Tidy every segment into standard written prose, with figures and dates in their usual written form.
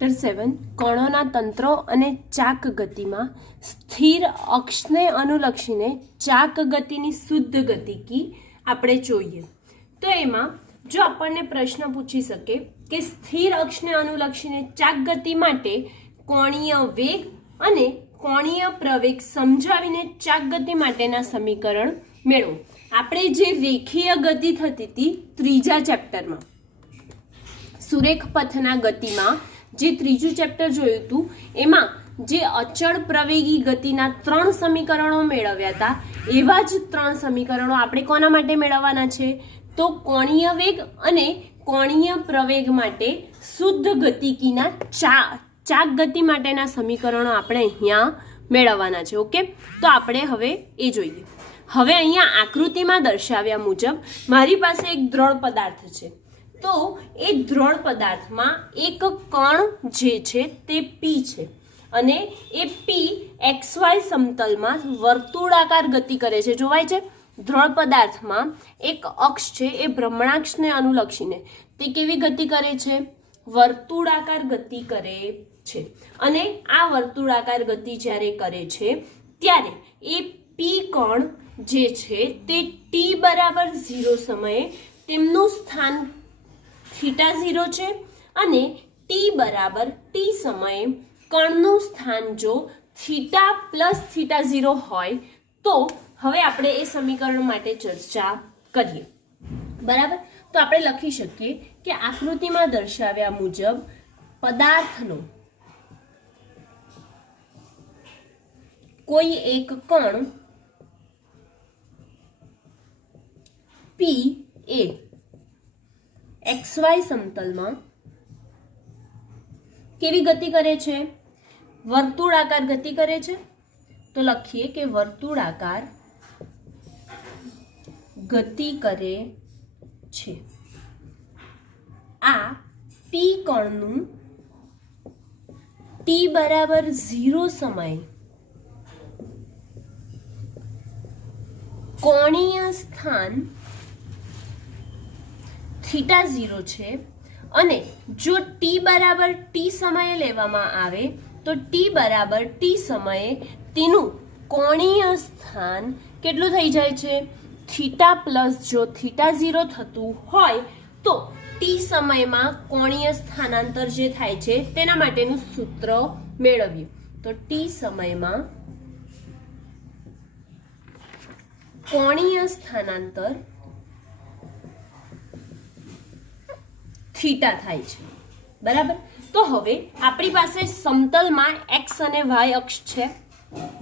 Chapter 7 કણોના તંત્રો અને ચાક ગતિમાં સ્થિર અક્ષને અનુલક્ષીને ચાક ગતિની શુદ્ધ ગતિકી આપણે જોઈએ. તો એમાં જો આપણને પ્રશ્ન પૂછી શકે કે સ્થિર અક્ષને અનુલક્ષીને ચાક ગતિ માટે કોણીય વેગ અને કોણીય પ્રવેગ સમજાવીને ચાક ગતિ માટેના સમીકરણ મેળવો. આપણે જે રેખીય ગતિ થતી હતી ત્રીજા ચેપ્ટરમાં સુરેખ પથના ગતિમાં જે ત્રીજું ચેપ્ટર જોયું હતું એમાં જે અચળ પ્રવેગી ગતિના 3 સમીકરણો મેળવ્યા હતા એવા જ 3 સમીકરણો આપણે કોના માટે મેળવવાના છે? તો કોણીય વેગ અને કોણીય પ્રવેગ માટે શુદ્ધ ગતિકીના ચાક ગતિ માટેના સમીકરણો આપણે અહીંયા મેળવવાના છે. ઓકે, તો આપણે હવે એ જોઈએ. હવે અહીંયા આકૃતિમાં દર્શાવ્યા મુજબ મારી પાસે એક દ્રઢ પદાર્થ છે. તો એ દ્રઢ પદાર્થમાં એક કણ જે છે તે પી છે અને એ પી XY સમતલમાં વર્તુળાકાર ગતિ કરે છે. જોવાય છે દ્રઢ પદાર્થમાં એક અક્ષ છે એ ભ્રમણાક્ષને અનુલક્ષીને તે કેવી ગતિ કરે છે? વર્તુળાકાર ગતિ કરે છે. અને આ વર્તુળાકાર ગતિ જ્યારે કરે છે ત્યારે એ પી કણ જે છે તે t બરાબર 0 સમયે તેમનું સ્થાન θ0 છે અને t બરાબર t સમયે કણનું સ્થાન જો θ+θ0 હોય તો હવે આપણે એ સમીકરણ માટે ચર્ચા કરીએ. બરાબર, તો આપણે લખી શકીએ કે આકૃતિમાં દર્શાવ્યા મુજબ પદાર્થનો કોઈ એક કણ P એ XY સમતલમાં કેવી ગતિ કરે છે? વર્તુળાકાર ગતિ કરે છે. તો લખીએ કે વર્તુળાકાર ગતિ કરે છે. આ P કણનું t બરાબર 0 સમયે કોણીય સ્થાન θ0 છે અને જો t બરાબર t સમયે લેવામાં આવે તો t બરાબર t સમયે તેનું કોણીય સ્થાન કેટલું થઈ જાય છે? θ+ જો θ0 થતું હોય તો t સમયમાં કોણીય સ્થાનાંતર જે થાય છે તેના માટેનું સૂત્ર મેળવીએ. તો t સમયમાં કોણીય સ્થાનાંતર થીટા થાય છે. બરાબર, તો હવે આપણી પાસે સમતલમાં x અને y અક્ષ છે.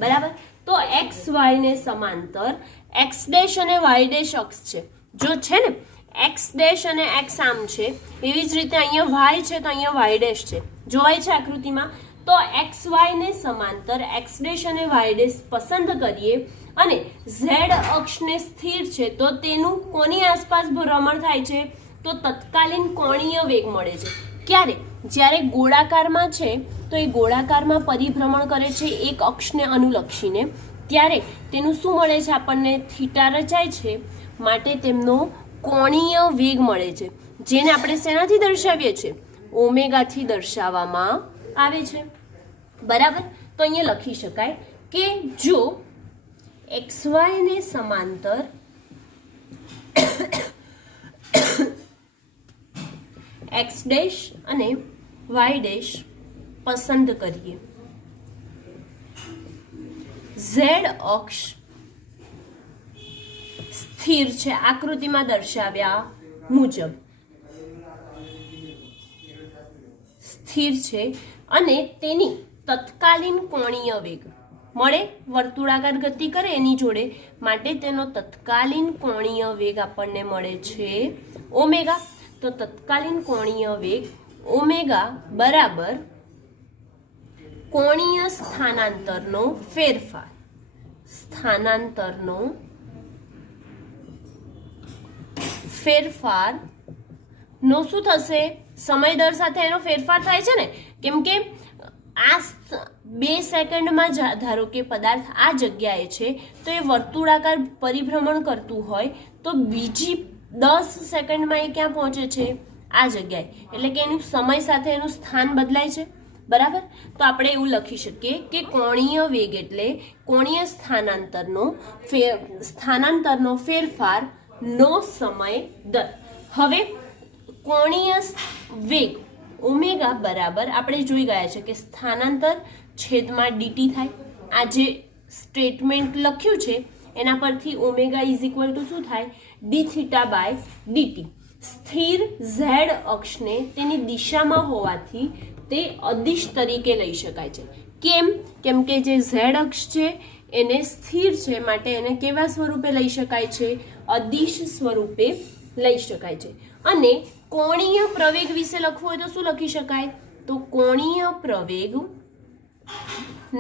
બરાબર, તો XY ને સમાંતર x' અને y' અક્ષ છે. જો છે ને x' અને x આમ છે એવી જ રીતે અહીંયા y છે તો અહીંયા y' છે. જોવાય છે આકૃતિમાં? તો XY ને સમાંતર x' અને y' પસંદ કરીએ અને z અક્ષને સ્થિર છે તો તેનું કોની આસપાસ ભ્રમણ થાય છે? તો તત્કાલીન કોણીય વેગ મળે છે. ક્યારે? જ્યારે ગોળાકારમાં છે તો એ ગોળાકારમાં પરિભ્રમણ કરે છે એક અક્ષને અનુલક્ષીને, ત્યારે તેનું શું મળે છે? આપણને થીટા રચાય છે માટે તેમનો કોણીય વેગ મળે છે, જેને આપણે શેનાથી દર્શાવીએ છીએ? ઓમેગાથી દર્શાવવામાં આવે છે. બરાબર, તો અહીંયા લખી શકાય કે જો XY ને સમાંતર x' અને y' પસંદ કરીએ, z અક્ષ સ્થિર છે આકૃતિમાં દર્શાવ્યા મુજબ સ્થિર છે અને તેની તત્કાલીન કોણીય વેગ મળે, વર્તુળાકાર ગતિ કરે એની જોડે, માટે તેનો તત્કાલીન કોણીય વેગ આપણને મળે છે ઓમેગા. તો તત્કાલીન કોણીય વેગ ઓમેગા બરાબર કોણીય સ્થાનાંતરનો ફેરફાર. સ્થાનાંતરનો ફેરફારનો શું થશે? સમય દર સાથે એનો ફેરફાર થાય છે ને, કેમ કે આ 2 સેકન્ડમાં ધારો કે પદાર્થ આ જગ્યાએ છે તો એ વર્તુળાકાર પરિભ્રમણ કરતું હોય તો બીજી 10 સેકન્ડમાં એ ક્યાં પહોંચે છે? આ જગ્યાએ, એટલે કે એનું સમય સાથે એનું સ્થાન બદલાય છે, બરાબર. તો આપણે એવું લખી શકીએ કે કોણીય વેગ એટલે કોણીય સ્થાનાંતરનો ફેરફારનો સમય દર. હવે કોણીય વેગ ઓમેગા બરાબર આપણે જોઈ ગયા છે કે સ્થાનાંતર છેદમાં ડીટી થાય. આ જે સ્ટેટમેન્ટ લખ્યું છે એના પરથી ઓમેગા ઇઝ ઇક્વલ ટુ શું થાય? D theta by dt. સ્થિર ઝેડ અક્ષને તેની દિશામાં હોવાથી તે અદિશ તરીકે લઈ શકાય છે. કેમ કે જે ઝેડ અક્ષ છે એને સ્થિર છે, માટે એને કેવા સ્વરૂપે લઈ શકાય છે? અદિશ સ્વરૂપે લઈ શકાય છે. અને કોણીય પ્રવેગ વિશે લખવું હોય તો શું લખી શકાય? તો કોણીય પ્રવેગ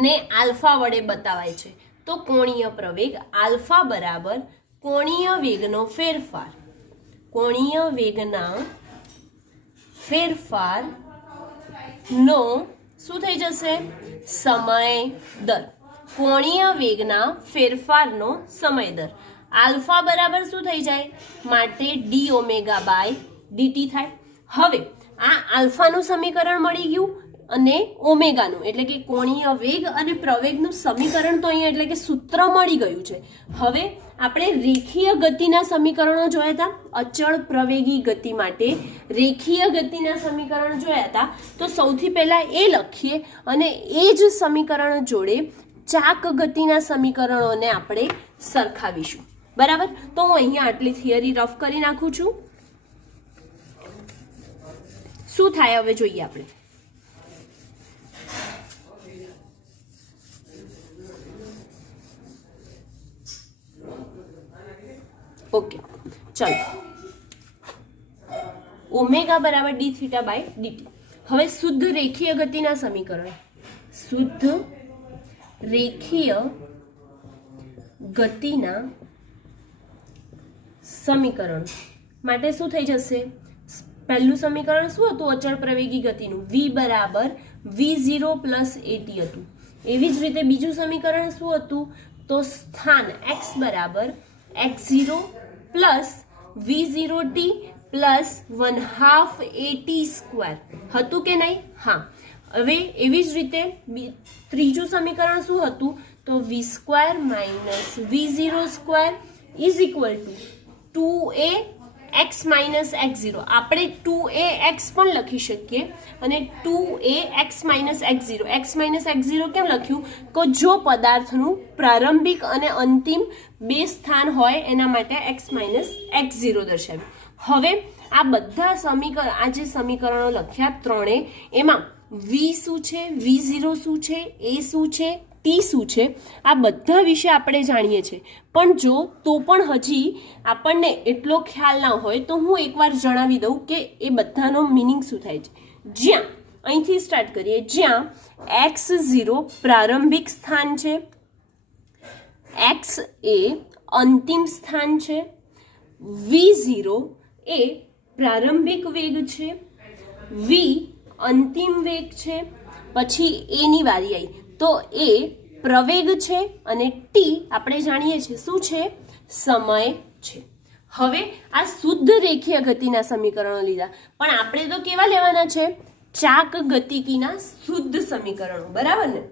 ને આલ્ફા વડે બતાવાય છે. તો કોણીય પ્રવેગ આલ્ફા બરાબર કોણીય વેગનો ફેરફાર, કોણીય વેગના ફેરફારનો શું થઈ જશે? સમય દર. કોણીય વેગના ફેરફારનો સમય દર આલ્ફા બરાબર શું થઈ જાય? માટે ડી ઓમેગા બાય ડીટી થાય. હવે આ આલ્ફાનું સમીકરણ મળી ગયું અને ઓમેગાનું એટલે કે કોણીય વેગ અને પ્રવેગનું સમીકરણ તો અહીંયા એટલે કે સૂત્ર મળી ગયું છે. હવે આપણે રેખીય ગતિના સમીકરણો જોયા હતા. અચળ પ્રવેગી ગતિ માટે રેખીય ગતિના સમીકરણ જોયા હતા. તો સૌથી પહેલા એ લખીએ અને એ જ સમીકરણ જોડે ચાક ગતિના સમીકરણોને આપણે સરખાવીશું, બરાબર. તો હું અહીંયા આટલી થિયરી રફ કરી નાખું છું. શું થાય હવે જોઈએ આપણે. ઓકે, ચલો. ઓમેગા બરાબર ડી થીટા બાય ડીટી. હવે શુદ્ધ રેખીય ગતિના સમીકરણ, શુદ્ધ રેખીય ગતિના સમીકરણ માટે શું થઈ જશે? પહેલું સમીકરણ શું હતું? અચળ પ્રવેગી ગતિનું v બરાબર v0 પ્લસ એટી હતું. એવી જ રીતે બીજું સમીકરણ શું હતું? તો સ્થાન x બરાબર x0 plus v0t plus 1/2 at square હતું કે નહીં? હા. હવે એવી જ રીતે ત્રીજું સમીકરણ શું હતું? તો v square minus v0 square is equal two 2ax minus x0. આપણે 2ax પણ લખી શકીએ અને 2ax minus x0. x minus x0 કેમ લખ્યું? કે જો પદાર્થનું પ્રારંભિક અને અંતિમ બે સ્થાન હોય એના માટે x માઇનસ x0 દર્શાવ્યું. હવે આ બધા આ જે સમીકરણો લખ્યા ત્રણે, એમાં v શું છે, v0 શું છે, a શું છે, t શું છે, આ બધા વિશે આપણે જાણીએ છીએ. પણ જો તો પણ હજી આપણને એટલો ખ્યાલ ના હોય તો હું એકવાર જણાવી દઉં કે એ બધાનો મિનિંગ શું થાય છે. જ્યાં અહીંથી સ્ટાર્ટ કરીએ, જ્યાં x0 પ્રારંભિક સ્થાન છે, x એ અંતિમ સ્થાન છે, v0 એ પ્રારંભિક વેગ છે, v અંતિમ વેગ છે, પછી એની વારી આવી તો એ પ્રવેગ છે અને ટી આપણે જાણીએ છીએ શું છે? સમય છે. હવે આ શુદ્ધ રેખીય ગતિના સમીકરણો લીધા, પણ આપણે તો કેવા લેવાના છે? ચાક ગતિકીના શુદ્ધ સમીકરણો, બરાબર ને?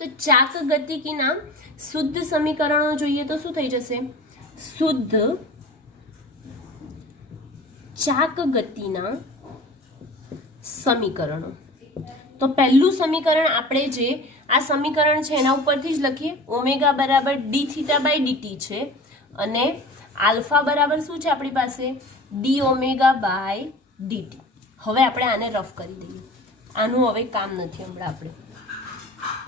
તો ચાક ગતિકીના શુદ્ધ સમીકરણો જોઈએ તો શું થઈ જશે? શુદ્ધ ચાક ગતિના સમીકરણો. તો પહેલું સમીકરણ આપણે જે આ સમીકરણ છે એના ઉપરથી જ લખીએ. ઓમેગા બરાબર ડી થીટા બાય ડીટી છે અને આલ્ફા બરાબર શું છે આપણી પાસે? D omega by dt. હવે આપણે આને રફ કરી દઈએ. આનું હવે કામ નથી, હમણાં આપણે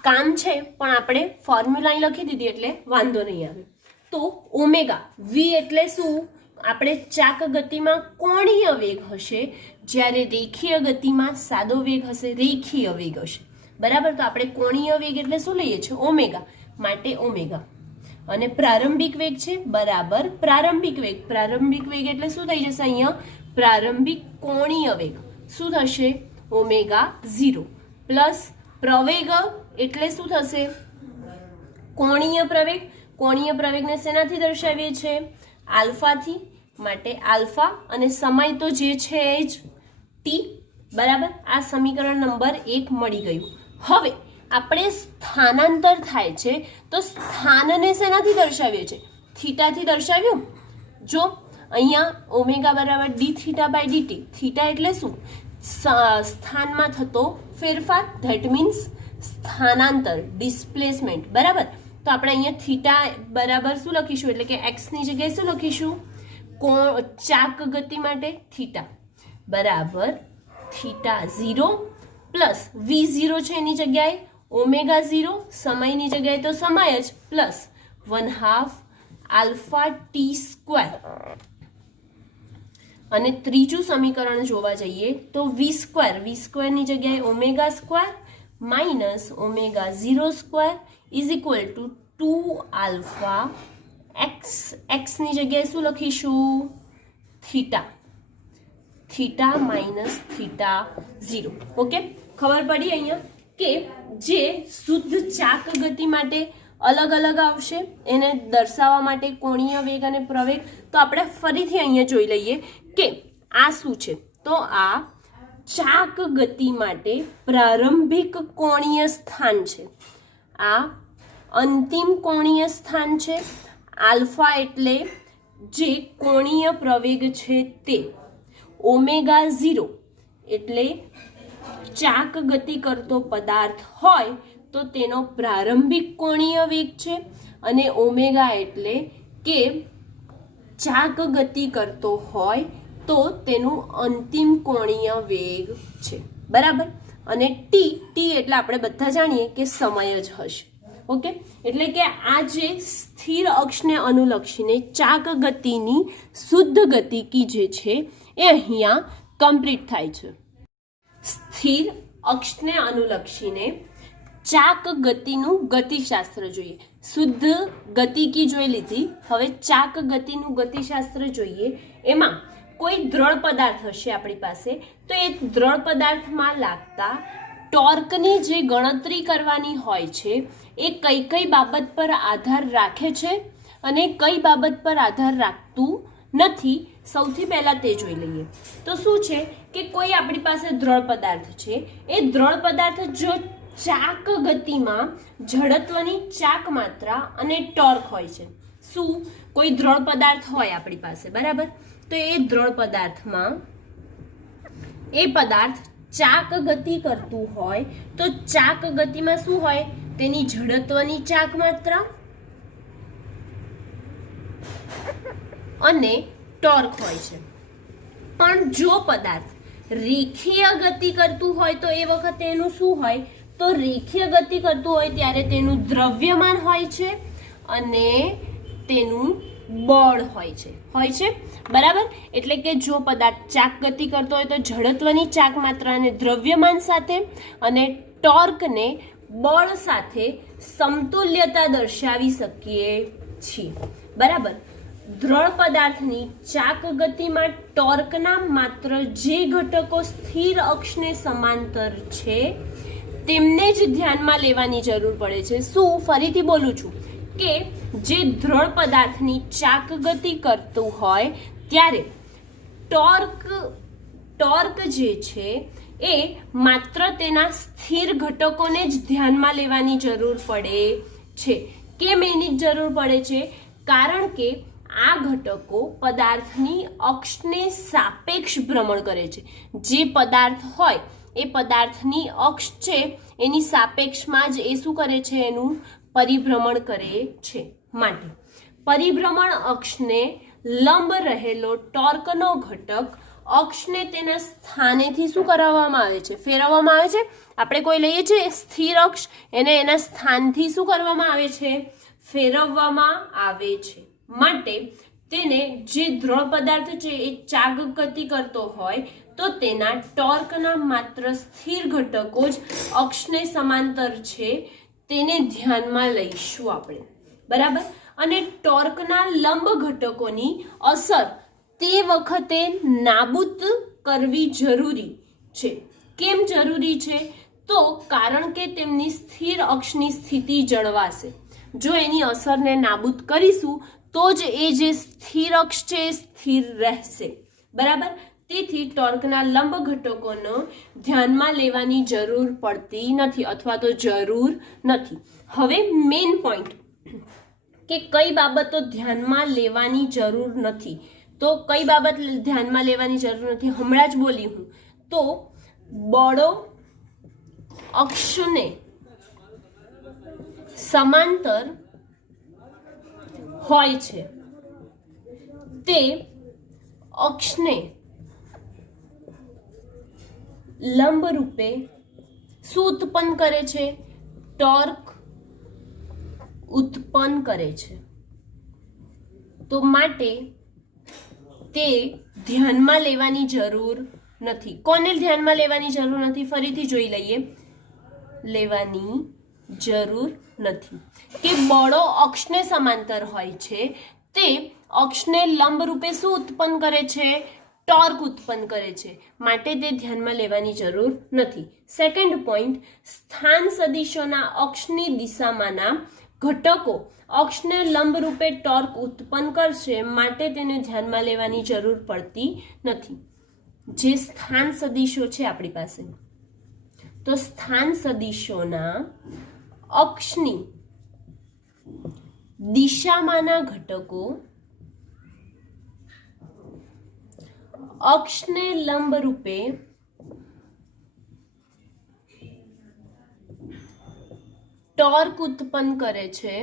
કામ છે પણ આપણે ફોર્મ્યુલા લખી દીધી એટલે વાંધો નહીં આવે. તો ઓમેગા વી એટલે શું? આપણે ચાક ગતિમાં કોણીય વેગ હશે, જ્યારે રેખીય ગતિમાં સાદો વેગ હશે, રેખીય વેગ હશે, બરાબર. તો આપણે કોણીય વેગ એટલે શું લઈએ છીએ? ઓમેગા, માટે ઓમેગા. અને પ્રારંભિક વેગ છે બરાબર પ્રારંભિક વેગ. પ્રારંભિક વેગ એટલે શું થઈ જશે? અહીંયા પ્રારંભિક કોણીય વેગ શું થશે? ઓમેગા 0 પ્લસ પ્રવેગ એટલે શું થશે? કોણીય પ્રવેગ. કોણીય પ્રવેગને શેનાથી દર્શાવીએ છીએ? આલ્ફાથી, માટે આલ્ફા, અને સમય તો જે છે એ જ ટી, બરાબર. આ સમીકરણ નંબર 1 મળી ગયું. હવે આપણે સ્થાનાંતર થાય છે તો સ્થાનને શેનાથી દર્શાવીએ છીએ? થીટાથી દર્શાવ્યું. જો અહીંયા ઓમેગા બરાબર d theta by dt. Theta એટલે શું? સ્થાનમાં થતો ફેરફાર, ધેટ મીન્સ સ્થાનાંતર, ડિસ્પ્લેસમેન્ટ, બરાબર. તો આપણે અહીંયા થીટા બરાબર શું લખીશું? એટલે કે એક્સની જગ્યાએ શું લખીશું? ચાક ગતિ માટે થીટા બરાબર થીટા 0 પ્લસ v0 છે એની જગ્યાએ ઓમેગા 0, સમયની જગ્યાએ તો સમય જ, પ્લસ 1/2 આલ્ફા ટી સ્ક્વેર. અને ત્રીજું સમીકરણ જોવા જઈએ તો v સ્ક્વેરની જગ્યાએ omega square minus omega 0 square is equal to 2 alpha એક્સની જગ્યાએ શું લખીશું? Theta minus theta 0. ઓકે, ખબર પડી અહીંયા કે જે શુદ્ધ ચાક ગતિ માટે અલગ અલગ આવશે, એને દર્શાવવા માટે કોણીય વેગ અને પ્રવેગ. તો આપણે ફરીથી અહીંયા જોઈ લઈએ કે આ શું છે. તો આ ચાક ગતિ માટે પ્રારંભિક કોણીય સ્થાન છે, આ અંતિમ કોણીય સ્થાન છે. આલ્ફા એટલે જે કોણીય પ્રવેગ છે તે, ઓમેગા 0 એટલે ચાક ગતિ કરતો પદાર્થ હોય તો તેનો પ્રારંભિક કોણીય વેગ છે, અને ઓમેગા એટલે કે ચાક ગતિ કરતો હોય તો તેનું અંતિમ કોણીય વેગ છે, બરાબર. અને ટી એટલે આપણે બધા જાણીએ કે સમય જ હશે. ઓકે, એટલે કે આ જે સ્થિર અક્ષને અનુલક્ષીને ચાક ગતિની શુદ્ધ ગતિકી જે છે એ અહીંયા કમ્પ્લીટ થાય છે. સ્થિર અક્ષને અનુલક્ષીને ચાક ગતિનું ગતિશાસ્ત્ર જોઈએ. શુદ્ધ ગતિકી જોઈ લીધી, હવે ચાક ગતિનું ગતિશાસ્ત્ર જોઈએ. એમાં કોઈ દ્રઢ પદાર્થ હશે આપણી પાસે, તો એ દ્રઢ પદાર્થમાં લાગતા ટોર્કની જે ગણતરી કરવાની હોય છે એ કઈ કઈ બાબત પર આધાર રાખે છે અને કઈ બાબત પર આધાર રાખતું નથી, સૌથી પહેલાં તે જોઈ લઈએ. તો શું છે કે કોઈ આપણી પાસે દ્રઢ પદાર્થ છે, એ દ્રઢ પદાર્થ જો ચાક ગતિમાં જડત્વની ચાક માત્રા અને ટોર્ક હોય છે. શું? કોઈ દ્રઢ પદાર્થ હોય આપણી પાસે, બરાબર. તો એ દ્રઢ પદાર્થમાં એ પદાર્થ ચાક ગતિ કરતું હોય તો ચાક ગતિમાં શું હોય? તેની જડત્વની ચાક માત્રા અને ટોર્ક હોય છે. પણ જો પદાર્થ રેખીય ગતિ કરતું હોય તો એ વખતે એનું શું હોય? તો રેખીય ગતિ કરતું હોય ત્યારે તેનું દ્રવ્યમાન હોય છે અને તેનું બળ હોય છે, બરાબર. એટલે કે જો પદાર્થ ચાક ગતિ કરતો હોય તો જડત્વની ચાક માત્રાને દ્રવ્યમાન સાથે અને ટોર્કને બળ સાથે સમતુલ્યતા દર્શાવી શકીએ છીએ, બરાબર. દ્રઢ પદાર્થની ચાક ગતિમાં ટોર્કના માત્ર જે ઘટકો સ્થિર અક્ષને સમાંતર છે તેમને જ ધ્યાનમાં લેવાની જરૂર પડે છે. શું? ફરીથી બોલું છું કે જે દ્રઢ પદાર્થની ચાક ગતિ કરતું હોય ત્યારે ટોર્ક જે છે એ માત્ર તેના સ્થિર ઘટકોને જ ધ્યાનમાં લેવાની જરૂર પડે છે. કેમ એની જ જરૂર પડે છે? કારણ કે આ ઘટકો પદાર્થની અક્ષને સાપેક્ષ ભ્રમણ કરે છે. જે પદાર્થ હોય એ પદાર્થની અક્ષ છે એની સાપેક્ષમાં જ એ શું કરે છે? એનું પરિભ્રમણ કરે છે. માટે પરિભ્રમણ અક્ષને લંબ રહેલો ટોર્કનો ઘટક અક્ષને તેના સ્થાનેથી શું કરવામાં આવે છે? ફેરવવામાં આવે છે. આપણે કોઈ લઈએ છીએ સ્થિર અક્ષ, એને એના સ્થાનથી શું કરવામાં આવે છે? ફેરવવામાં આવે છે. માટે તેને જે દ્રઢ પદાર્થ છે એ ચાક ગતિ કરતો હોય તો તેના ટોર્કના માત્ર સ્થિર ઘટકો જ અક્ષને સમાંતર છે તેને ધ્યાનમાં લઈશું આપણે, બરાબર. અને ટોર્કના લંબ ઘટકોની અસર તે વખતે નાબૂદ કરવી જરૂરી છે. કેમ જરૂરી છે? તો કારણ કે તેમની સ્થિર અક્ષની સ્થિતિ જળવાશે. જો એની અસરને નાબૂદ કરીશું તો જ એ જે સ્થિર અક્ષ છે એ સ્થિર રહેશે, બરાબર. તેથી ટોર્કના લંબ ઘટકોનો ધ્યાનમાં લેવાની જરૂર પડતી નથી અથવા તો જરૂર નથી. હવે મેઇન પોઈન્ટ કે કઈ બાબતો ધ્યાનમાં લેવાની જરૂર નથી. તો કઈ બાબત ધ્યાનમાં લેવાની જરૂર નથી હમણાં જ બોલી હું. તો બળો અક્ષને સમાંતર હોય છે તે અક્ષને લંબ રૂપે શું ઉત્પન્ન કરે છે? ટોર્ક ઉત્પન્ન કરે છે. તો માટે તે ધ્યાનમાં લેવાની જરૂર નથી. કોને ધ્યાનમાં લેવાની જરૂર નથી? ફરીથી જોઈ લઈએ. લેવાની જરૂર નથી કે બળો અક્ષને સમાંતર હોય છે તે અક્ષને લંબ રૂપે શું ઉત્પન્ન કરે છે? ટોર્ક ઉત્પન્ન કરે છે. માટે તે ધ્યાનમાં લેવાની જરૂર નથી. સેકન્ડ પોઈન્ટ, સ્થાન સદિશોના અક્ષની દિશામાંના ઘટકો અક્ષને લંબ રૂપે ટોર્ક ઉત્પન્ન કરશે માટે તેને ધ્યાનમાં લેવાની જરૂર પડતી નથી. જે સ્થાન સદિશો છે આપણી પાસે, તો સ્થાન સદિશોના અક્ષની દિશામાંના ઘટકો અક્ષને લંબ રૂપે ટોર્ક ઉત્પન્ન કરે છે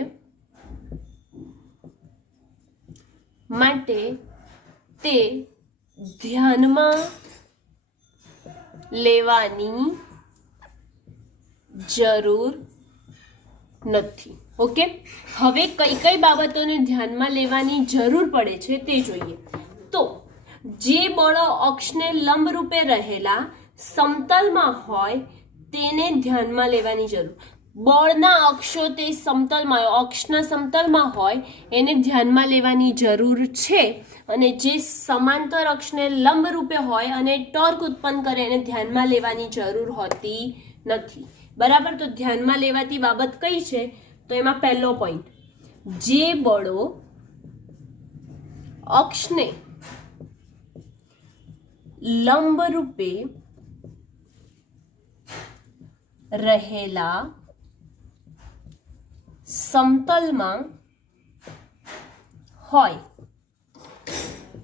માટે તે ધ્યાનમાં લેવાની જરૂર નથી. ઓકે, હવે કઈ કઈ બાબતોને ધ્યાનમાં લેવાની જરૂર પડે છે તે જોઈએ. તો જે બળો અક્ષને લંબ રૂપે રહેલા સમતલમાં હોય તેને ધ્યાનમાં લેવાની જરૂર. બળના અક્ષો તે સમતલમાં અક્ષના સમતલમાં હોય એને ધ્યાનમાં લેવાની જરૂર છે, અને જે સમાંતર અક્ષને લંબ રૂપે હોય અને ટોર્ક ઉત્પન્ન કરે એને ધ્યાનમાં લેવાની જરૂર હોતી નથી. બરાબર. તો ધ્યાનમાં લેવાતી બાબત કઈ છે? તો એમાં પહેલો પોઈન્ટ, જે બળો અક્ષને લંબ રૂપે રહેલા સમતલમાં હોય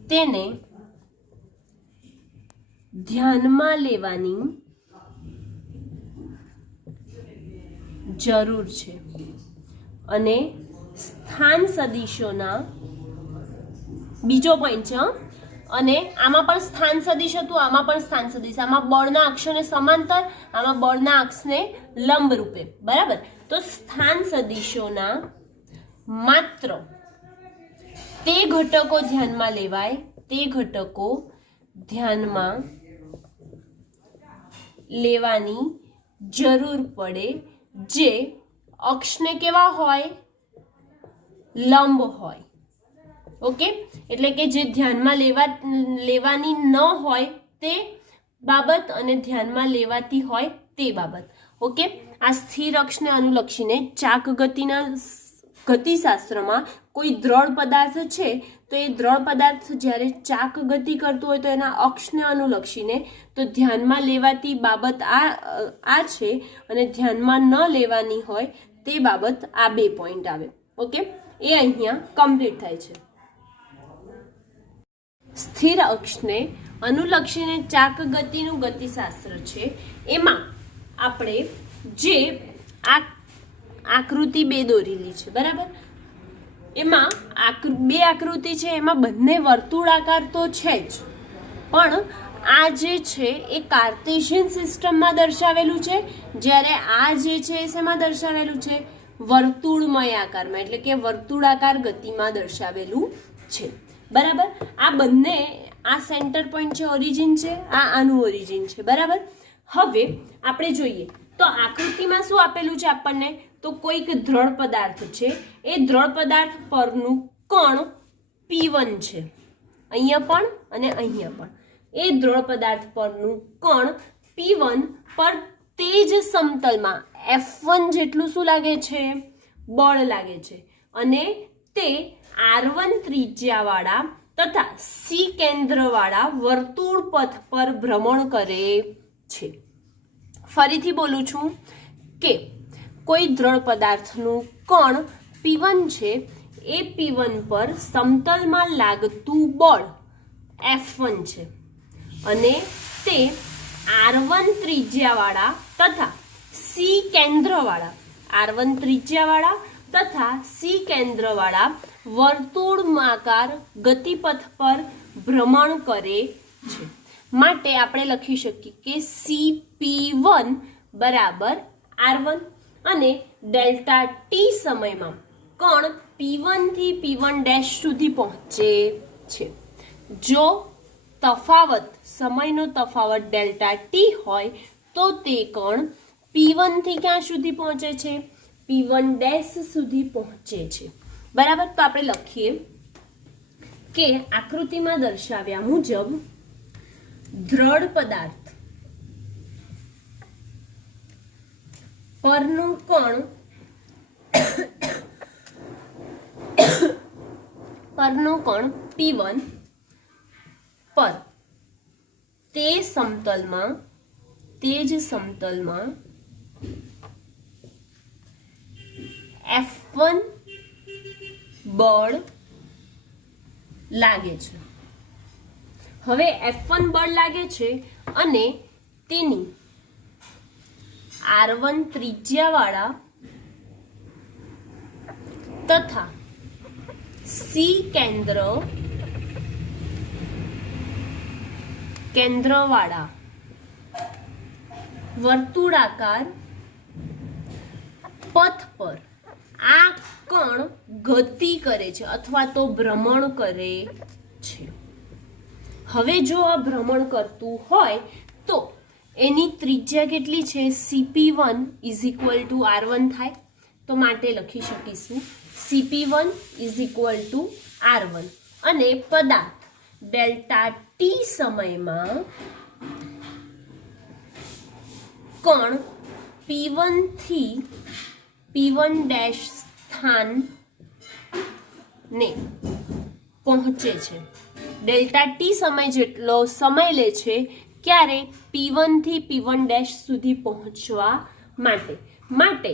તેને ધ્યાનમાં લેવાની જરૂર છે. અને સ્થાન સદિશોના બીજો પોઈન્ટ છે. અને આમાં પણ સ્થાન સદિશ હતું, આમાં પણ સ્થાન સદિશ, આમાં બળના અક્ષને સમાંતર, આમાં બળના અક્ષને લંબ રૂપે. બરાબર. તો સ્થાન સદિશોના માત્ર તે ઘટકો ધ્યાનમાં લેવાય, તે ઘટકો ધ્યાનમાં લેવાની જરૂર પડે જે અક્ષને કેવા હોય? લંબ હોય. ઓકે, એટલે કે જે ધ્યાનમાં લેવાની ન હોય તે બાબત અને ધ્યાનમાં લેવાતી હોય તે બાબત. ઓકે, આ સ્થિર અક્ષને અનુલક્ષીને ચાક ગતિના ગતિશાસ્ત્રમાં કોઈ દ્રઢ પદાર્થ છે તો એ દ્રઢ પદાર્થ જ્યારે ચાક ગતિ કરતો હોય તો એના અક્ષને અનુલક્ષીને તો ધ્યાનમાં લેવાતી બાબત આ છે, અને ધ્યાનમાં ન લેવાની હોય તે બાબત આ બે પોઈન્ટ આવે. ઓકે, એ અહીંયા કમ્પ્લીટ થાય છે. સ્થિર અક્ષને અનુલક્ષીને ચાક ગતિનું ગતિશાસ્ત્ર છે એમાં આપણે જે આકૃતિ બે દોરેલી છે, બરાબર. એમાં બે આકૃતિ છે, એમાં બંને વર્તુળાકાર તો છે જ, પણ આ જે છે એ કાર્ટેશિયન સિસ્ટમમાં દર્શાવેલું છે, જ્યારે આ જે છે એ શેમાં દર્શાવેલું છે? વર્તુળમય આકારમાં, એટલે કે વર્તુળાકાર ગતિમાં દર્શાવેલું છે. બરાબર. આ બંને, આ સેન્ટર પોઈન્ટ છે, ઓરિજિન છે, આ આનું ઓરિજિન છે. બરાબર. હવે આપણે જોઈએ તો આકૃતિમાં શું આપેલું છે આપણને? તો કોઈક દ્રઢ પદાર્થ છે, એ દ્રઢ પદાર્થ પરનું કણ P1 છે, અહીંયા પણ અને અહીંયા પણ. એ દ્રઢ પદાર્થ પરનું કણ P1 પર તે જ સમતલમાં F1 જેટલું શું લાગે છે? બળ લાગે છે. અને તે R1 ત્રિજ્યાવાળા તથા C કેન્દ્રવાળા વર્તુળ પથ પર ભ્રમણ કરે છે. ફરીથી બોલું છું કે કોઈ દ્રઢ પદાર્થનું કણ P1 છે, એ P1 પર સમતલમાં લાગતું બળ F1 છે અને તે R1 ત્રિજ્યાવાળા તથા C કેન્દ્રવાળા R1 ત્રિજ્યાવાળા તથા C કેન્દ્રવાળા વર્તુળાકાર ગતિપથ પર ભ્રમણ કરે છે. માટે આપણે લખી શકીએ કે CP1 બરાબર R1 અને ડેલ્ટા ટી સમયમાં કણ P1 થી P1 ડેશ સુધી પહોંચે છે. જો તફાવત સમયનો તફાવત ડેલ્ટા ટી હોય તો તે કણ P1 થી ક્યાં સુધી પહોંચે છે? P1 ડેશ સુધી પહોંચે છે. બરાબર. તો આપણે લખીએ કે આકૃતિમાં દર્શાવ્યા મુજબ દ્રઢ પદાર્થ પરનું કણ P1 પર તે જ સમતલમાં F1 બળ લાગે છે. હવે F1 બળ લાગે છે અને તેની R1 ત્રિજ્યાવાળા તથા C કેન્દ્રવાળા વર્તુળાકાર પથ પર આ કણ ગતિ કરે છે અથવા તો ભ્રમણ કરે છે. હવે જો આ ભ્રમણ કરતું હોય તો એની ત્રિજ્યા કેટલી છે? CP1 is equal two R1 થાય. તો માટે લખી શકીશું CP1 is equal two R1 અને પદાર્થ ડેલ્ટા ટી સમયમાં કણ P1 થી P1 ડેશ સ્થાનને પહોંચે છે. ડેલ્ટા ટી સમય જેટલો સમય લે છે ક્યારે? P1 થી P1 ડેશ સુધી પહોંચવા માટે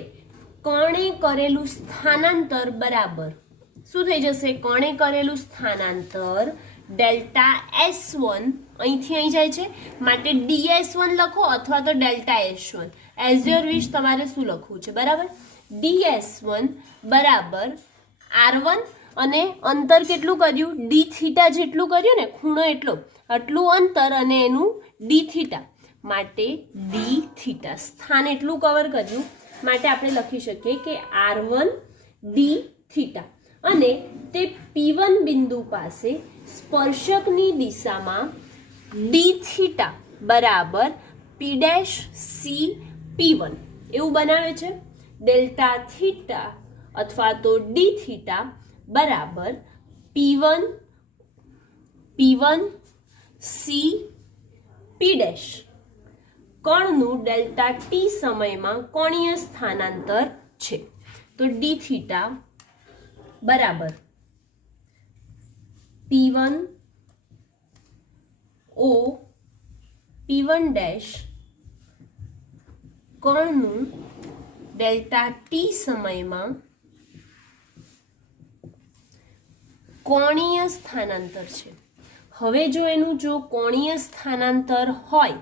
કણે કરેલું સ્થાનાંતર બરાબર શું થઈ જશે? કણે કરેલું સ્થાનાંતર ડેલ્ટા S1 અહીંથી અહીં જાય છે માટે DS1 લખો અથવા તો ડેલ્ટા S1 એઝ યોર વિશ, તમારે શું લખવું છે. બરાબર. DS1 બરાબર R1 અને અંતર કેટલું કર્યું? D થીટા જેટલું કર્યું ને, ખૂણો આટલું અંતર અને એનું D થીટા માટે D થીટા સ્થાન એટલું કવર કર્યું માટે આપણે લખી શકીએ કે R1 D થીટા અને તે P1 બિંદુ પાસે સ્પર્શકની દિશામાં D થીટા બરાબર P ડેશ C P1 એવું બનાવે છે. ડેલ્ટા થીટા અથવા તો D થીટા બરાબર P1 C P ડેશ કણનું ડેલ્ટા ટી સમયમાં કોણીય સ્થાનાંતર છે. તો D થીટા બરાબર P1 O P1 ડેશ કણનું ડેલ્ટા ટી સમયમાં કોણીય સ્થાનાંતર છે. હવે જો એનું કોણીય સ્થાનાંતર હોય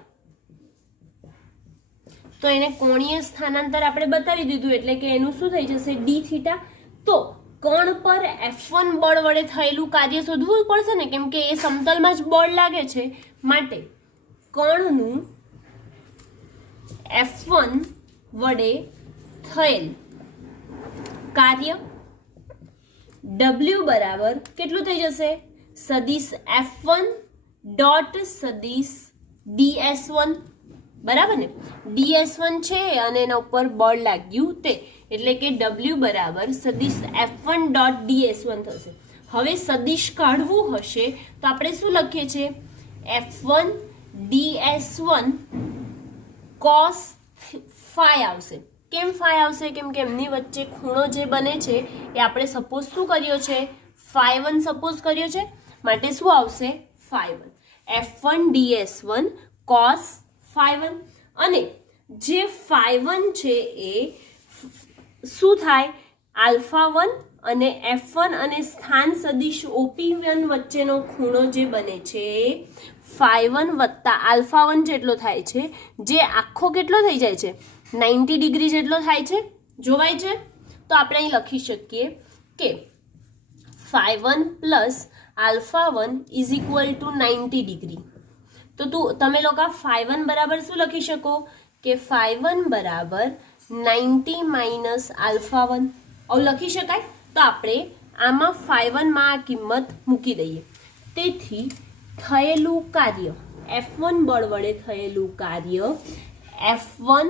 તો એને કોણીય સ્થાનાંતર આપણે બતાવી દીધું એટલે કે એનું શું થઈ જશે? D theta. તો કણ પર F1 બળ વડે થયેલું કાર્ય શોધવું પડશે ને, કેમ કે એ સમતલમાં જ બળ લાગે છે માટે કણનું F1 વડે થયેલ કાર્ય W બરાબર કેટલું થઈ જશે? સદિશ F1 ડોટ સદિશ DS1 બરાબર ને. DS1 છે અને એના ઉપર બળ લાગ્યું તે એટલે કે W બરાબર સદિશ F1 ડોટ DS1 થશે. હવે સદિશ કાઢવું હશે તો આપણે શું લખીએ છીએ? F1 DS1 cos phi આવશે. કેમ 5 આવશે? કેમ કે એમની વચ્ચે ખૂણો જે બને છે એ આપણે સપોઝ શું કર્યો છે? phi1 સપોઝ કર્યો છે, માટે શું આવશે? phi1. f1 ds1 cos phi1. અને જે phi1 છે એ શું થાય? alpha1 અને f1 અને સ્થાન સદિશ op1 વચ્ચેનો ખૂણો જે બને છે phi1 વત્તા alpha1 જેટલો થાય છે, જે આખો કેટલો થઈ જાય છે? 90 ડિગ્રી જેટલો થાય છે. જોવાય છે? તો આપણે અહીં લખી શકીએ કે phi1 plus alpha1 is equal two 90 degree. તો તમે લોકો phi1 બરાબર શું લખી શકો? કે phi1 બરાબર 90 માઇનસ alpha1 આવું લખી શકાય. તો આપણે આમાં phi1 માં આ કિંમત મૂકી દઈએ. તેથી થયેલું કાર્ય f1 બળ વડે થયેલું કાર્ય f1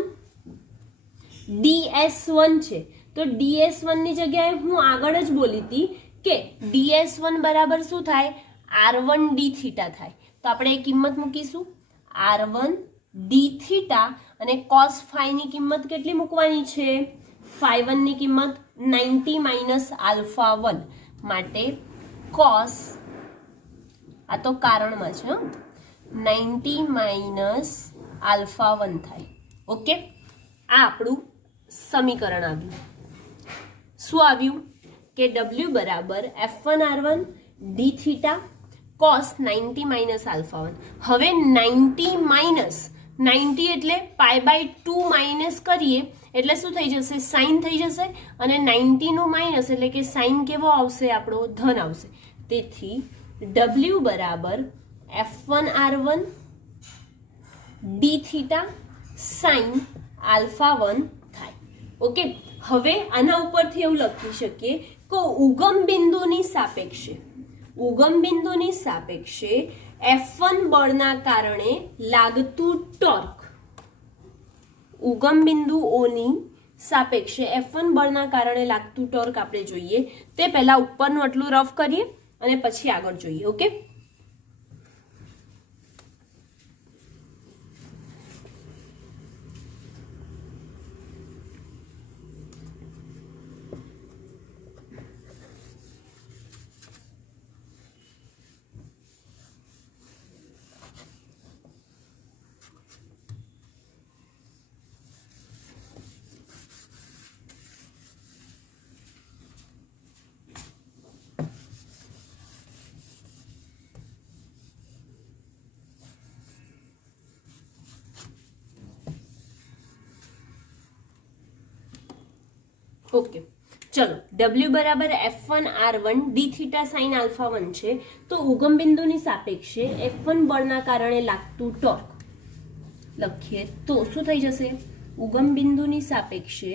ds1 છે. તો ds1 ની જગ્યાએ હું આગળ જ બોલી હતી કે ds1 બરાબર શું થાય? r1 d થીટા થાય. તો આપણે એ કિંમત મૂકીશું r1 d થીટા, અને cos phi ની કિંમત કેટલી મૂકવાની છે? phi1 ની કિંમત 90 માઇનસ alpha1, માટે cos, આ તો કારણમાં છે, 90 માઇનસ alpha1 થાય. ઓકે, આ આપણું સમીકરણ આવ્યું. શું આવ્યું? કે w બરાબર f1 r1 d theta cos 90 minus alpha1. હવે 90 માઇનસ 90 એટલે π/2 માઇનસ કરીએ એટલે શું થઈ જશે? સાઇન થઈ જશે. અને 90 નું માઇનસ એટલે કે સાઇન કેવો આવશે? આપણો ધન આવશે. તેથી w બરાબર f1 r1 d theta sign alpha1 થાય. ઓકે, હવે આના ઉપરથી એવું લખી શકીએ કે ઉગમ બિંદુની સાપેક્ષે f1 બળના કારણે લાગતું ટોર્ક, ઉગમ બિંદુઓની સાપેક્ષે f1 બળના કારણે લાગતું ટોર્ક આપણે જોઈએ. તે પહેલા ઉપરનું આટલું રફ કરીએ અને પછી આગળ જોઈએ. ઓકે, ઓકે, ચલો w બરાબર f1 r1 d theta sign alpha1 છે. તો ઉગમ બિંદુની સાપેક્ષે f1 બળના કારણે લાગતું ટોર્ક લખીએ તો શું થઈ જશે? ઉગમ બિંદુની સાપેક્ષે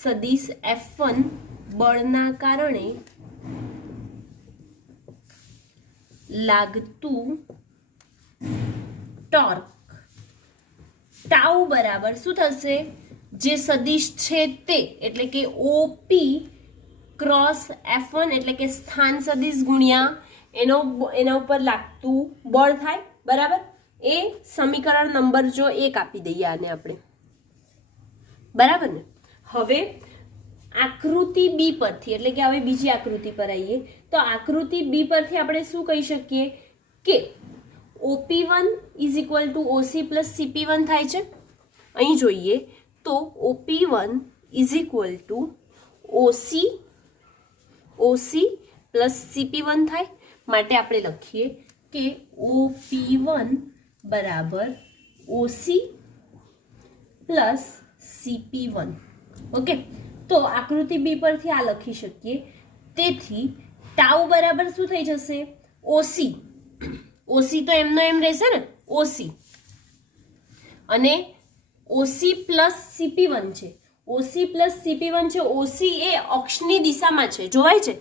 સદિશ f1 બળના કારણે લાગતું ટોર્ક ટાઉ બરાબર શું થશે? જે સદિશ છે તે, એટલે કે OP ક્રોસ f1 એટલે કે સ્થાન સદિશ ગુણ્યા એના ઉપર લાગતું બળ થાય. બરાબર, એ સમીકરણ નંબર જો 1 આપી દઈએ આને આપણે. બરાબર ને? હવે આકૃતિ બી પરથી, એટલે કે હવે બીજી આકૃતિ પર આવીએ. તો આકૃતિ બી પરથી આપણે શું કહી શકીએ કે OP1 is equal two OC plus CP1 થાય છે. અહીં જોઈએ તો OP1 is equal two OC plus CP1 થાય. માટે આપણે લખીએ કે OP1 બરાબર OC પ્લસ CP1. ઓકે, તો આકૃતિ બી પરથી આ લખી શકીએ. તેથી ટાઉ બરાબર શું થઈ જશે? OC તો એમનો એમ રહેશે ને, OC, અને OC પ્લસ CP1 છે. OC પ્લસ CP1 છે. OC એ અક્ષની દિશામાં છે. જોવાય છે?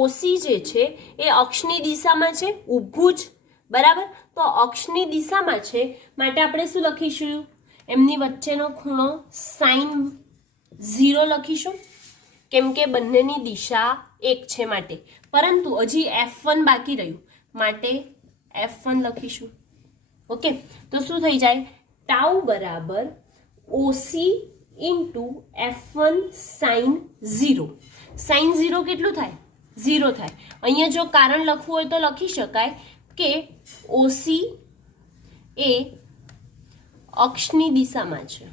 OC જે છે એ અક્ષની દિશામાં છે, ઊભું જ. બરાબર, તો અક્ષની દિશામાં છે માટે આપણે શું લખીશું? એમની વચ્ચેનો ખૂણો sin 0 લખીશું, કેમ કે બંનેની દિશા એક છે માટે. પરંતુ હજી f1 બાકી રહ્યું માટે f1 લખીશું. ઓકે, તો શું થઈ જાય? ટાઉ બરાબર ઓસી ઇન્ટુ F1 સાઇન 0. સાઇન 0 કેટલું થાય? 0 થાય. અહીંયા જો કારણ લખવું હોય તો લખી શકાય કે ઓસી એ અક્ષની દિશામાં છે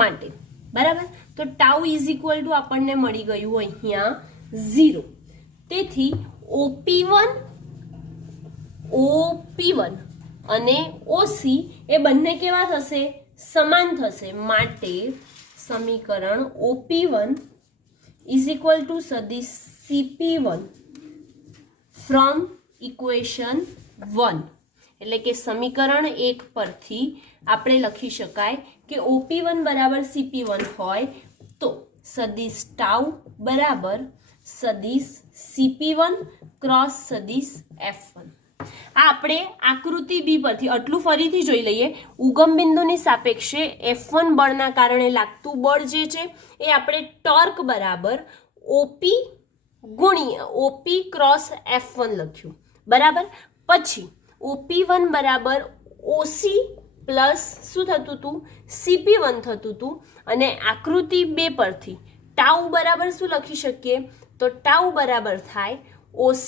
માટે, બરાબર. તો ટાઉ ઇઝ ઇક્વલ ટુ આપણને મળી ગયું અહીંયા 0. તેથી OP1 અને OC એ બંને કેવા થશે? સમાન થશે. માટે સમીકરણ OP1 ઇઝ ઇક્વલ ટુ સદિશ CP1 ફ્રોમ ઇક્વેશન 1. એટલે કે સમીકરણ 1 પરથી આપણે લખી શકાય કે OP1 બરાબર CP1 હોય તો સદિશ ટાઉ બરાબર સદિશ CP1 ક્રોસ સદિશ F1. આ આપણે આકૃતિ બી પરથી આટલું ફરીથી જોઈ લઈએ. ઉગમ બિંદુની સાપેક્ષે F1 બળના કારણે લાગતું બળ જે છે એ આપણે ટોર્ક બરાબર OP ક્રોસ F1 લખ્યું, બરાબર. પછી OP1 બરાબર OC પ્લસ શું થતું હતું? CP1 થતું હતું. અને આકૃતિ 2 પરથી ટાઉ બરાબર શું લખી શકીએ? તો ટાઉ બરાબર થાય OC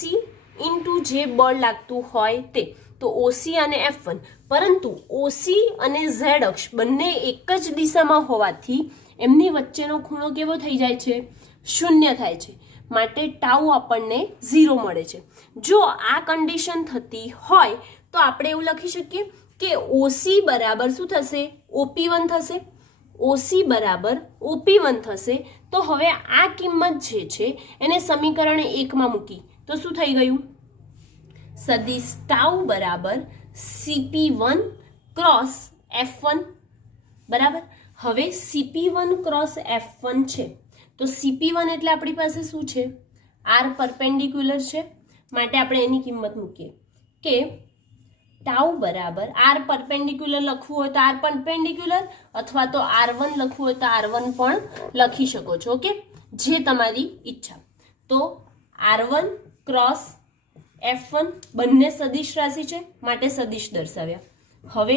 ઇન્ટુ જે બળ લાગતું હોય તે, તો OC અને F1. પરંતુ OC અને Z અક્ષ બંને એક જ દિશામાં હોવાથી એમની વચ્ચેનો ખૂણો કેવો થઈ જાય છે? 0 થાય છે. માટે ટાઉ આપણને 0 મળે છે. જો આ કન્ડિશન થતી હોય તો આપણે એવું લખી શકીએ કે OC બરાબર શું થશે? OP1 થશે. OC બરાબર OP1 થશે. તો હવે આ કિંમત જે છે એને સમીકરણ 1 માં મૂકી તો શું થઈ ગયું? સદિશ ટાઉ બરાબર CP1 ક્રોસ F1, બરાબર. હવે CP1 ક્રોસ F1 છે તો CP1 એટલે આપણી પાસે શું છે? R પરપેન્ડિક્યુલર છે. માટે આપણે એની કિંમત મૂકીએ કે ટાઉ બરાબર R પરપેન્ડિક્યુલર લખવું હોય તો R પરપેન્ડિક્યુલર, અથવા તો R1 લખવું હોય તો R1 પણ લખી શકો છો. ઓકે, જે તમારી ઈચ્છા. તો R1 ક્રોસ F1 બંને સદિશ રાશિ છે માટે સદિશ દર્શાવ્યા. હવે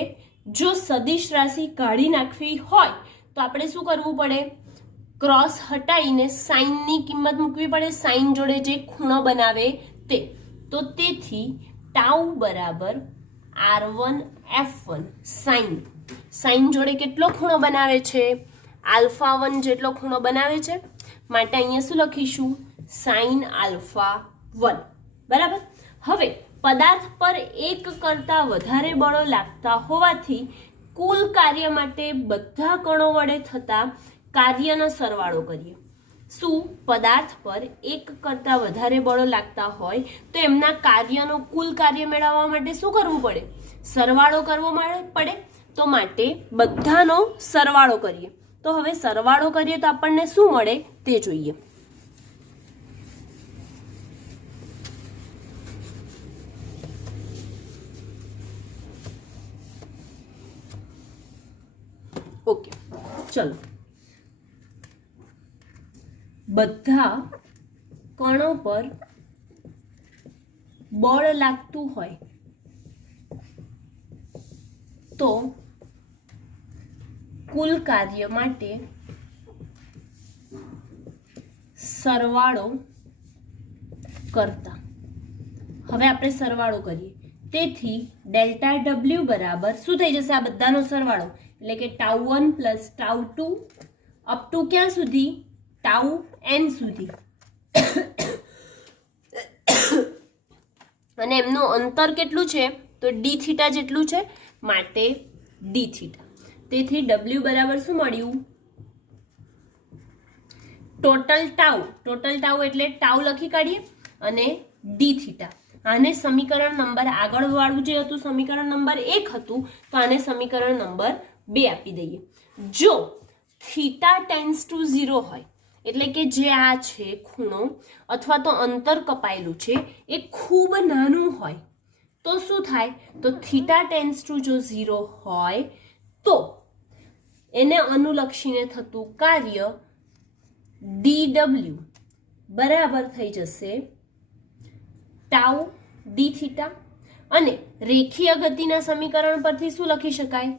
જો સદિશ રાશિ કાઢી નાખવી હોય તો આપણે શું કરવું પડે? ક્રોસ હટાવીને સાઇનની કિંમત મૂકવી પડે. સાઇન જોડે જે ખૂણો બનાવે તે. તો તેથી ટાઉ બરાબર R1 F1 સાઇન જોડે કેટલો ખૂણો બનાવે છે? આલ્ફા 1 જેટલો ખૂણો બનાવે છે. માટે અહીંયા શું લખીશું? સાઇન આલ્ફા 1, બરાબર. હવે પદાર્થ પર એક કરતા વધારે બળો લાગતા હોવાથી કુલ કાર્ય માટે બધા કણો વડે થતા કાર્યનો સરવાળો કરીએ. શું પદાર્થ પર એક કરતા વધારે બળો લાગતા હોય તો એમના કાર્યનો કુલ કાર્ય મેળવવા માટે શું કરવું પડે? સરવાળો કરવો પડે. તો માટે બધાનો સરવાળો કરીએ. તો હવે સરવાળો કરીએ તો આપણને શું મળે તે જોઈએ. ઓકે, ચલો. બધા કણો પર બળ લાગતું હોય તો કુલ કાર્ય માટે સરવાળો કરતા. હવે આપણે સરવાળો કરીએ. તેથી ડેલ્ટા W બરાબર શું થઈ જશે? આ બધાનો સરવાળો એટલે કે tau 1 plus tau 2 up to ક્યાં સુધી? ટાઉ n સુધી. અને એમનું અંતર કેટલું છે? તો d થીટા જેટલું છે. માટે d થીટા. તેથી W બરાબર શું મળ્યું? ટોટલ ટાઉ એટલે ટાઉ લખી કાઢીએ અને d થીટા. આને સમીકરણ નંબર આગળ વાળું જે હતું સમીકરણ નંબર 1 હતું તો આને સમીકરણ નંબર 2 આપી દઈએ. જો થીટા ટેન્ડ્સ ટુ 0 હોય એટલે કે જે આ છે ખૂણો અથવા તો અંતર કપાયેલું છે એ ખૂબ નાનું હોય તો શું થાય? તો થીટા ટેન્ડ્સ ટુ જો 0 હોય તો એને અનુલક્ષીને થતું કાર્ય dw બરાબર થઈ જશે ટાઉ ડી થીટા અને રેખીય ગતિના સમીકરણ પરથી શું લખી શકાય?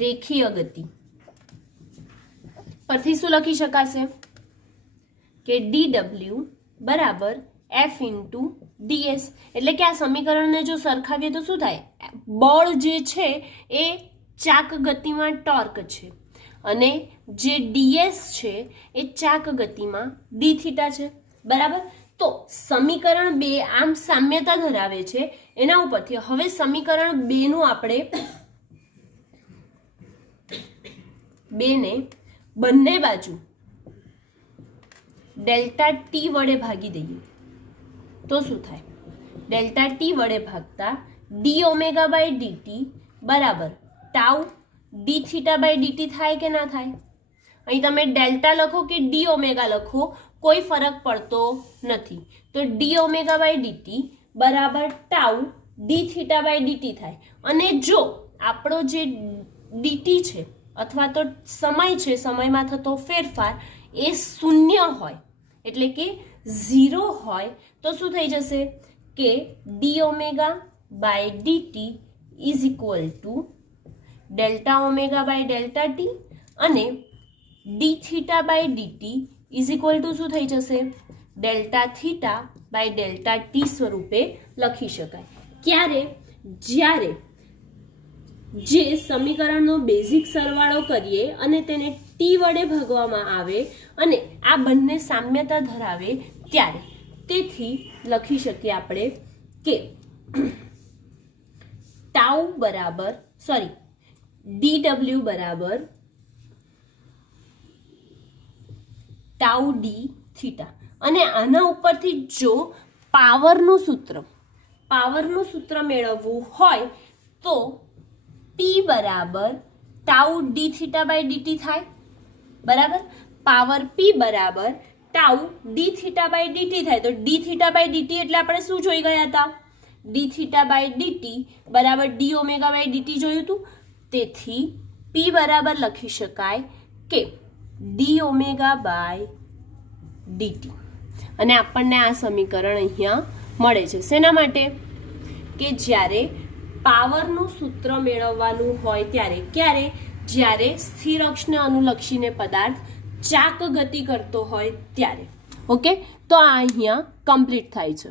રેખીય ગતિ પરથી શું લખી શકાશે કે dw બરાબર f ઇન્ટુ ds. એટલે કે આ સમીકરણને જો સરખાવીએ તો શું થાય? બળ જે છે એ ચાક ગતિમાં ટોર્ક છે અને જે ds છે એ ચાક ગતિમાં ડી થીટા છે. બરાબર. તો સમીકરણ 2 આમ સામ્યતા ધરાવે છે. એના ઉપરથી હવે સમીકરણ 2 નું આપણે બેને બંને બાજુ ડેલ્ટા ટી વડે ભાગી દઈએ તો શું થાય? ડેલ્ટા ટી વડે ભાગતા ડી ઓમેગા બાય ડીટી બરાબર tau d theta by dt થાય કે ના થાય? અહીં તમે ડેલ્ટા લખો કે ડી ઓમેગા લખો કોઈ ફરક પડતો નથી. તો ડી ઓમેગા બાય ડીટી બરાબર tau d theta by dt થાય. અને જો આપણો જે ડીટી છે અથવા તો સમય છે, સમયમાં થતો ફેરફાર એ શૂન્ય હોય એટલે કે 0 હોય તો શું થઈ જશે કે d omega by dt is equal to delta omega by delta t અને d theta by dt is equal to શું થઈ જશે? Delta theta by delta t સ્વરૂપે લખી શકાય. ક્યારે? જ્યારે જે સમીકરણનો બેઝિક સરવાળો કરીએ અને તેને ટી વડે ભાગવામાં આવે અને આ બંને સામ્યતા ધરાવે ત્યારે. તેથી લખી શકીએ આપણે કે ટાઉ બરાબર dw બરાબર ટાઉ ડી થીટા. અને આના ઉપરથી જો પાવરનું સૂત્ર મેળવવું હોય તો P બરાબર tau d theta by dt થાય. બરાબર. પાવર P બરાબર tau d theta by dt થાય. તો ડી થીટા બાય ડીટી એટલે આપણે શું જોઈ ગયા હતા? ડી થીટા બાય ડીટી બરાબર ડી ઓમેગા બાય ડીટી જોયું હતું. તેથી P બરાબર લખી શકાય કે ડી ઓમેગા બાય ડીટી. અને આપણને આ સમીકરણ અહીંયા મળે છે. શેના માટે? કે જ્યારે પાવરનું સૂત્ર મેળવવાનું હોય ત્યારે. ક્યારે? જ્યારે સ્થિર અક્ષને અનુલક્ષીને પદાર્થ ચાક ગતિ કરતો હોય ત્યારે. ઓકે, તો આ અહીંયા કમ્પ્લીટ થાય છે.